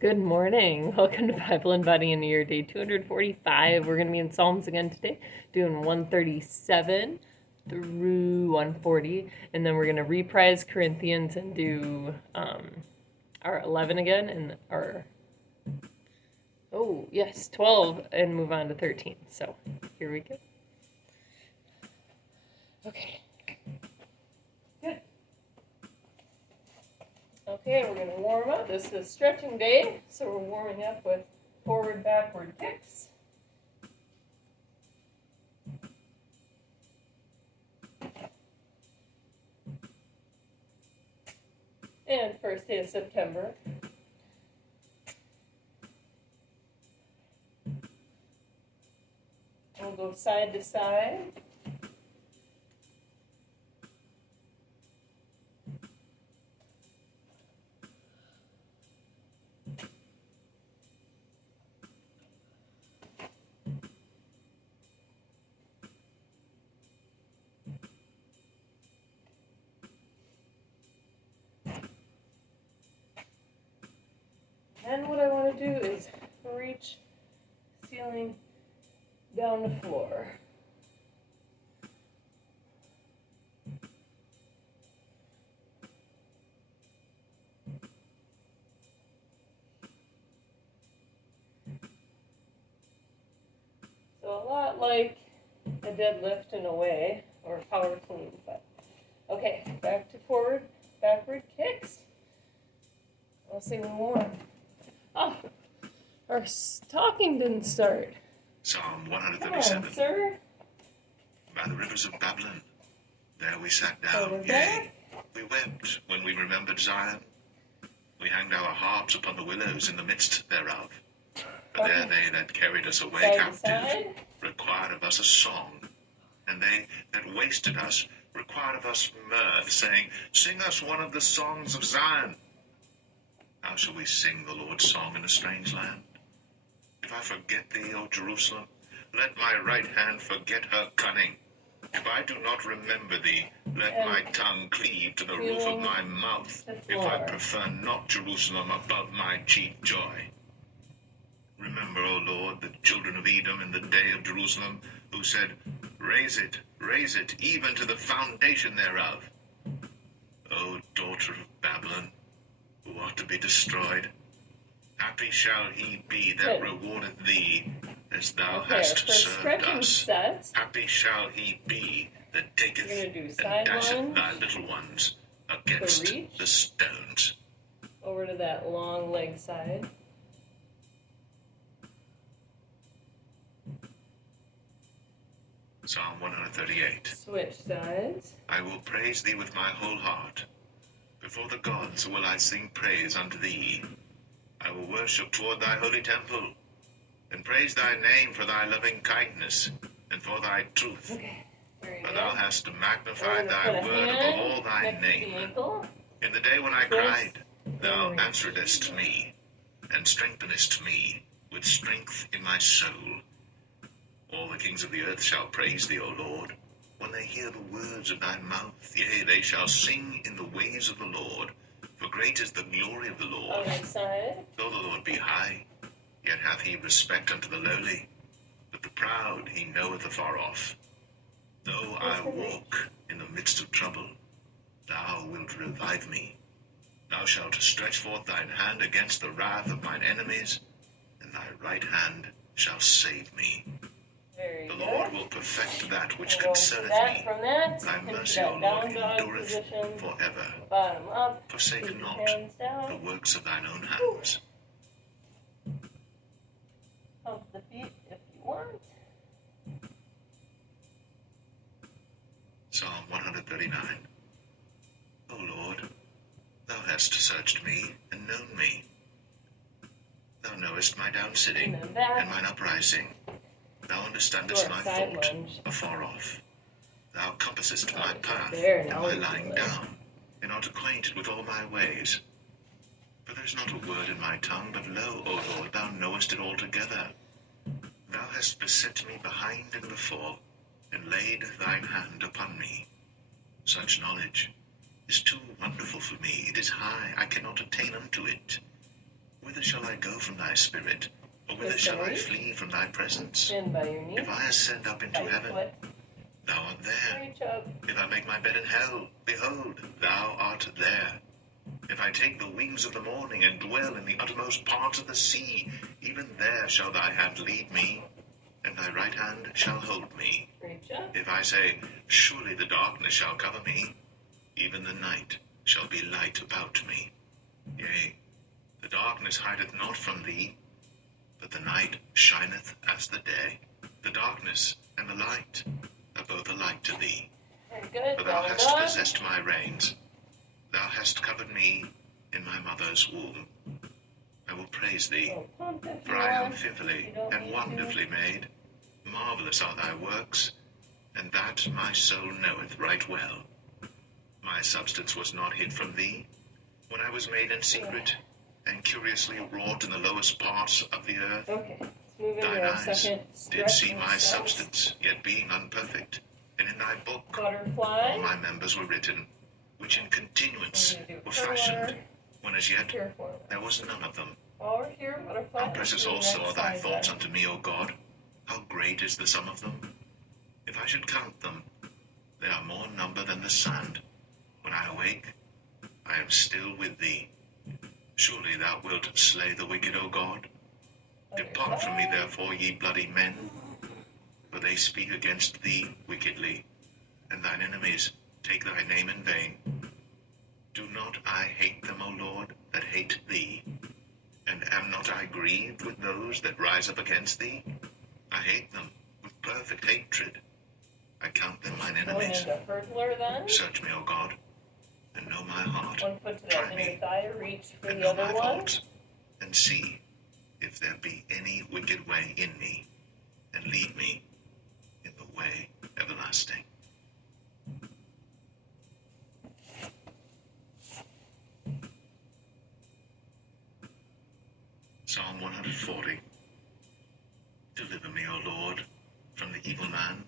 Good morning. Welcome to Bible and Body in Year Day 245. We're going to be in Psalms again today, doing 137 through 140, and then we're going to reprise Corinthians and do our 11 again, and our 12, and move on to 13. So here we go. Okay. Good. Okay, we're going to warm up. This is stretching day, so we're warming up with forward, backward kicks. And first day of September. We'll go side to side. Then what I want to do is reach ceiling down to floor. So a lot like a deadlift in a way, or a power clean, but okay, back to forward, backward kicks. I'll sing one. Oh, our talking didn't start. Psalm Come 137. on, sir. By the rivers of Babylon, there we sat down, Over yea, back. we wept when we remembered Zion. We hanged our harps upon the willows in the midst thereof. For there they that carried us away Side to captive side. required of us a song, and they that wasted us required of us mirth, saying, Sing us one of the songs of Zion. How shall we sing the Lord's song in a strange land? If I forget thee, O Jerusalem, let my right hand forget her cunning. If I do not remember thee, let my tongue cleave to the roof of my mouth, if I prefer not Jerusalem above my chief joy. Remember, O Lord, the children of Edom in the day of Jerusalem, who said, raise it, even to the foundation thereof. O daughter of Babylon, who ought to be destroyed, happy shall he be that rewardeth thee as thou hast served us. Set. Happy shall he be that taketh and side dasheth lunge, thy little ones against the stones. over to that long leg side. Psalm 138. Switch sides. I will praise thee with my whole heart. Before the gods will I sing praise unto thee. I will worship toward thy holy temple, and praise thy name for thy loving kindness, and for thy truth. Okay. For thou hast magnified thy word above all thy name. In the day when I cried, thou answeredest me, and strengthenest me with strength in my soul. All the kings of the earth shall praise thee, O Lord, when they hear the words of thy mouth. Yea, they shall sing in the ways of the Lord, for great is the glory of the Lord. Though the Lord be high, yet hath he respect unto the lowly, but the proud he knoweth afar off. Though I walk in the midst of trouble, thou wilt revive me. Thou shalt stretch forth thine hand against the wrath of mine enemies, and thy right hand shall save me. The Lord will perfect that which concerneth me. Thy mercy, O Lord, endureth forever. Bottom up. Forsake not the works of thine own hands. Pump the feet if you want. Psalm 139. O Lord, thou hast searched me and known me. Thou knowest my down sitting and mine uprising. Thou understandest my thought afar off. Thou compassest my path and my lying down, and art acquainted with all my ways. For there is not a word in my tongue, but lo, O Lord, thou knowest it altogether. Thou hast beset me behind and before, and laid thine hand upon me. Such knowledge is too wonderful for me. It is high, I cannot attain unto it. Whither shall I go from thy spirit? Or whither shall I flee from thy presence? Stand by your knees. If I ascend up into heaven, thou art there. Reach up. If I make my bed in hell, behold, thou art there. If I take the wings of the morning and dwell in the uttermost parts of the sea, even there shall thy hand lead me, and thy right hand shall hold me. Reach up. If I say, surely the darkness shall cover me, even the night shall be light about me. Yea, the darkness hideth not from thee, but the night shineth as the day. The darkness and the light are both alike to thee. Very good. For thou Well hast done. possessed my reins. Thou hast covered me in my mother's womb. I will praise thee, So pump if for you I am want. fearfully You don't and need wonderfully made. Marvelous are thy works, and that my soul knoweth right well. My substance was not hid from thee, when I was made in secret, and curiously wrought in the lowest parts of the earth. Okay, let's move into Thine our eyes second did see stretching my set. substance, yet being unperfect, and in thy book Butterfly. all my members were written, which in continuance We're gonna do were curler. fashioned, when as yet Here for there was none of them. While we're here, butterfly. How precious let's do the also next are thy side thoughts then. unto me, O God! How great is the sum of them! If I should count them, they are more number than the sand. When I awake, I am still with thee. Surely thou wilt slay the wicked, O God. Other Depart from me, side. therefore, ye bloody men, for they speak against thee wickedly, and thine enemies take thy name in vain. Do not I hate them, O Lord, that hate thee? And am not I grieved with those that rise up against thee? I hate them with perfect hatred. I count them mine Going enemies. into hurdler then. Search me, O God, and know my heart. One foot to Try that me, inner thigh. Reach for and the know other my one. thoughts, and see if there be any wicked way in me, and lead me in the way everlasting. Psalm 140. Deliver me, O Lord, from the evil man.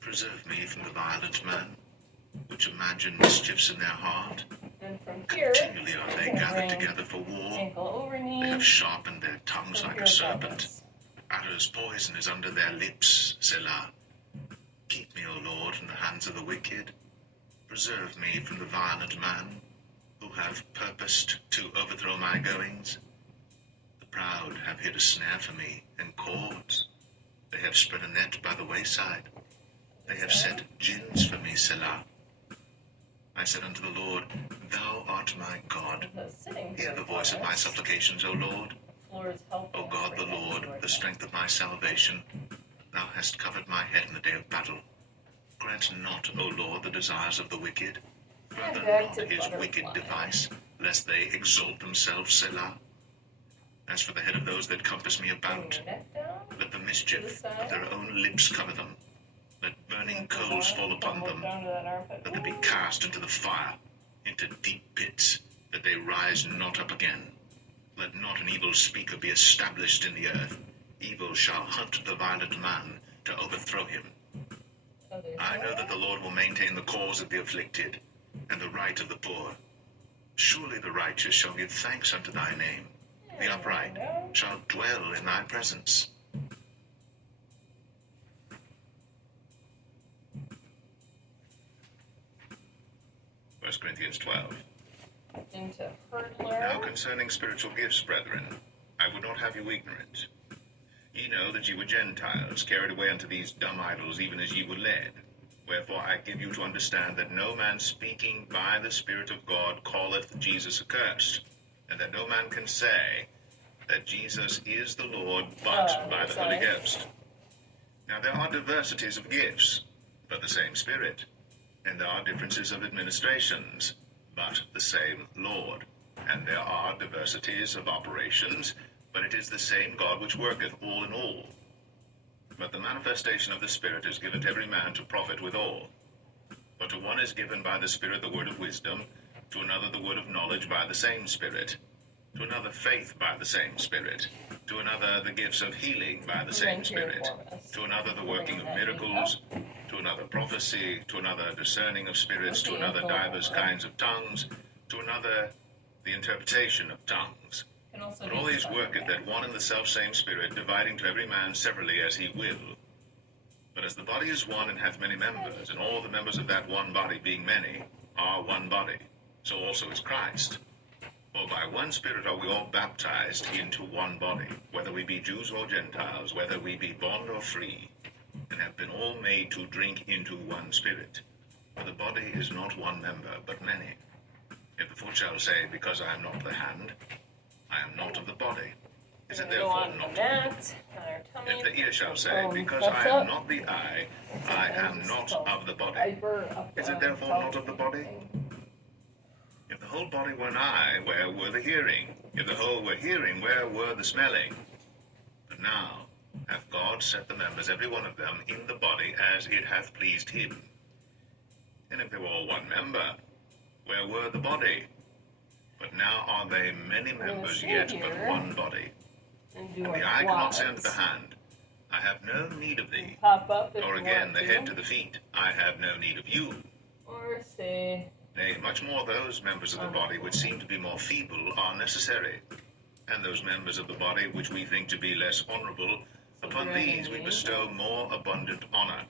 Preserve me from the violent man, which imagine mischiefs in their heart. And from here, Continually are they we're gonna gathered bring together for war. ankle over knee. They have sharpened their tongues From like here a serpent. backwards. Adder's poison is under their lips, Selah. Keep me, O Lord, from the hands of the wicked. Preserve me from the violent man, who have purposed to overthrow my goings. The proud have hid a snare for me, and cords. They have spread a net by the wayside. They have set gins for me, Selah. I said unto the Lord, Thou art my God. The sitting Hear the voice of my performance. supplications, O Lord. Floor is helping O us God, the bring that Lord, toward the us. strength of my salvation, thou hast covered my head in the day of battle. Grant not, O Lord, the desires of the wicked. Further back not to his wicked butterfly. device, lest they exalt themselves, Selah. As for the head of those that compass me Bring about, your neck down. let the mischief of their own lips cover them. Let burning coals fall upon them. Down to that armpit. Let them be cast into the fire, into deep pits, that they rise not up again. Let not an evil speaker be established in the earth. Evil shall hunt the violent man to overthrow him. Other I know side. that the Lord will maintain the cause of the afflicted, and the right of the poor. Surely the righteous shall give thanks unto thy name. The upright Down. shall dwell in thy presence. First Corinthians 12. Into Now hurdler. concerning spiritual gifts, brethren, I would not have you ignorant. Ye know that ye were Gentiles, carried away unto these dumb idols, even as ye were led. Wherefore I give you to understand that no man speaking by the Spirit of God calleth Jesus accursed, and that no man can say that Jesus is the Lord but by the Holy Ghost. Now there are diversities of gifts, but the same Spirit. And there are differences of administrations, but the same Lord. And there are diversities of operations, but it is the same God which worketh all in all. But the manifestation of the Spirit is given to every man to profit withal. For to one is given by the Spirit the word of wisdom, to another the word of knowledge by the same Spirit, to another faith by the same Spirit, to another the gifts of healing by the same Spirit, to another the working of miracles, to another prophecy, to another discerning of spirits, to another divers kinds of tongues, to another the interpretation of tongues. Can also But be all these the worketh that one and the selfsame Spirit, dividing to every man severally as he will. But as the body is one and hath many members, and all the members of that one body, being many, are one body, so also is Christ. For by one Spirit are we all baptized into one body, whether we be Jews or Gentiles, whether we be bond or free, and have been all made to drink into one Spirit. For the body is not one member, but many. If the foot shall say, Because I am not the hand, I am not of the body, is it therefore not? If the ear shall say, Because I am not the eye, I am not of the body, is it therefore not of the body? If the whole body were an eye, where were the hearing? If the whole were hearing, where were the smelling? But now hath God set the members, every one of them, in the body as it hath pleased him. And if they were all one member, where were the body? But now are they many members, yet but one body. And the eye cannot say unto the hand, I have no need of thee. Or again the head to the feet, I have no need of you. Or say, Nay, much more those members of the body which seem to be more feeble are necessary. And those members of the body which we think to be less honorable, upon these we bestow more abundant honor.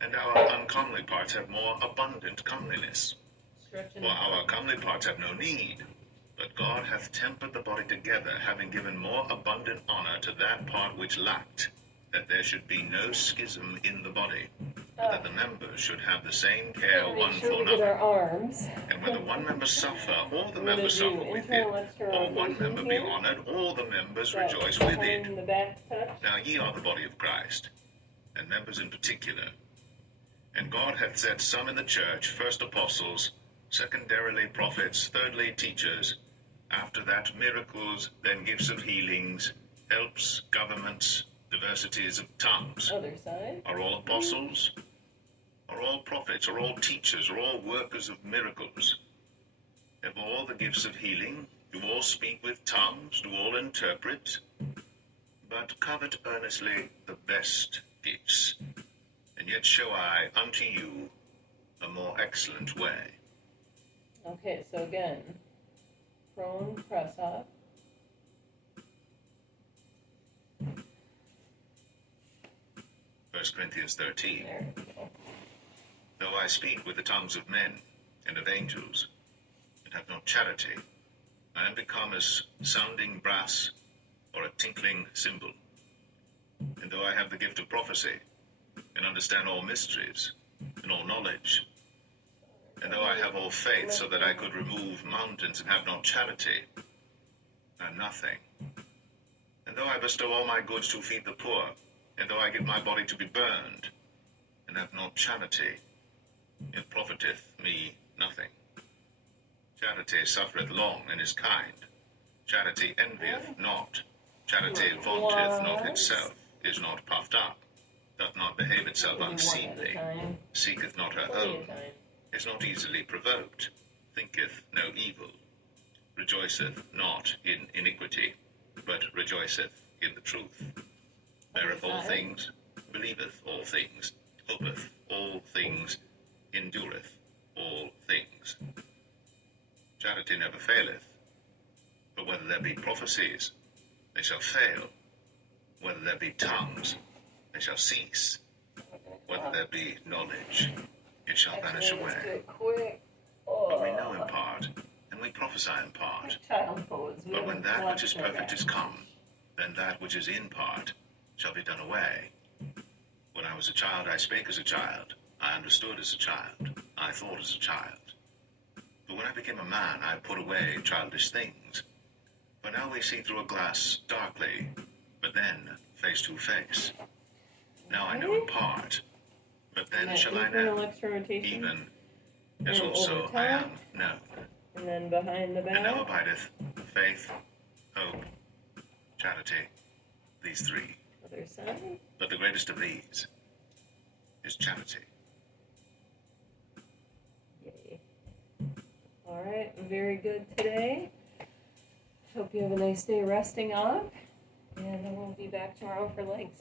And our uncomely parts have more abundant comeliness. For our comely parts have no need. But God hath tempered the body together, having given more abundant honor to that part which lacked, that there should be no schism in the body, but that the members should have the same care one for another. And whether one member suffer, all the members suffer with it, or one member be honored, all the members rejoice with it. Now ye are the body of Christ, and members in particular. And God hath set some in the church, first apostles, secondarily prophets, thirdly teachers, after that miracles, then gifts of healings, helps, governments, diversities of tongues. Are all apostles? Are all prophets? Are all teachers? Are all workers of miracles? Have all the gifts of healing? Do all speak with tongues? Do all interpret? But covet earnestly the best gifts. And yet show I unto you a more excellent way. Okay, so again, prone press up. 1 Corinthians 13. There we go. Though I speak with the tongues of men and of angels, and have not charity, I am become as sounding brass or a tinkling cymbal. And though I have the gift of prophecy, and understand all mysteries, and all knowledge, and though I have all faith so that I could remove mountains and have not charity, I am nothing. And though I bestow all my goods to feed the poor, and though I give my body to be burned, and have not charity, it profiteth me nothing. Charity suffereth long and is kind. Charity envieth not. Charity vaunteth not itself, is not puffed up, doth not behave itself unseemly, seeketh not her own, is not easily provoked, thinketh no evil, rejoiceth not in iniquity, but rejoiceth in the truth, beareth all things, believeth all things, hopeth all things, endureth all things. Charity never faileth, but whether there be prophecies, they shall fail, whether there be tongues, they shall cease, whether there be knowledge, it shall vanish away. But we know in part, and we prophesy in part. But when that which is perfect is come, then that which is in part shall be done away. When I was a child, I spake as a child, I understood as a child, I thought as a child. But when I became a man, I put away childish things. For now we see through a glass darkly, but then face to face. Now I know in part, but then shall I know, even as also I am known. And then behind the back. And now abideth faith, hope, charity, these three. Other side. But the greatest of these is charity. Yay. All right, very good today. Hope you have a nice day resting up. And then we'll be back tomorrow for legs.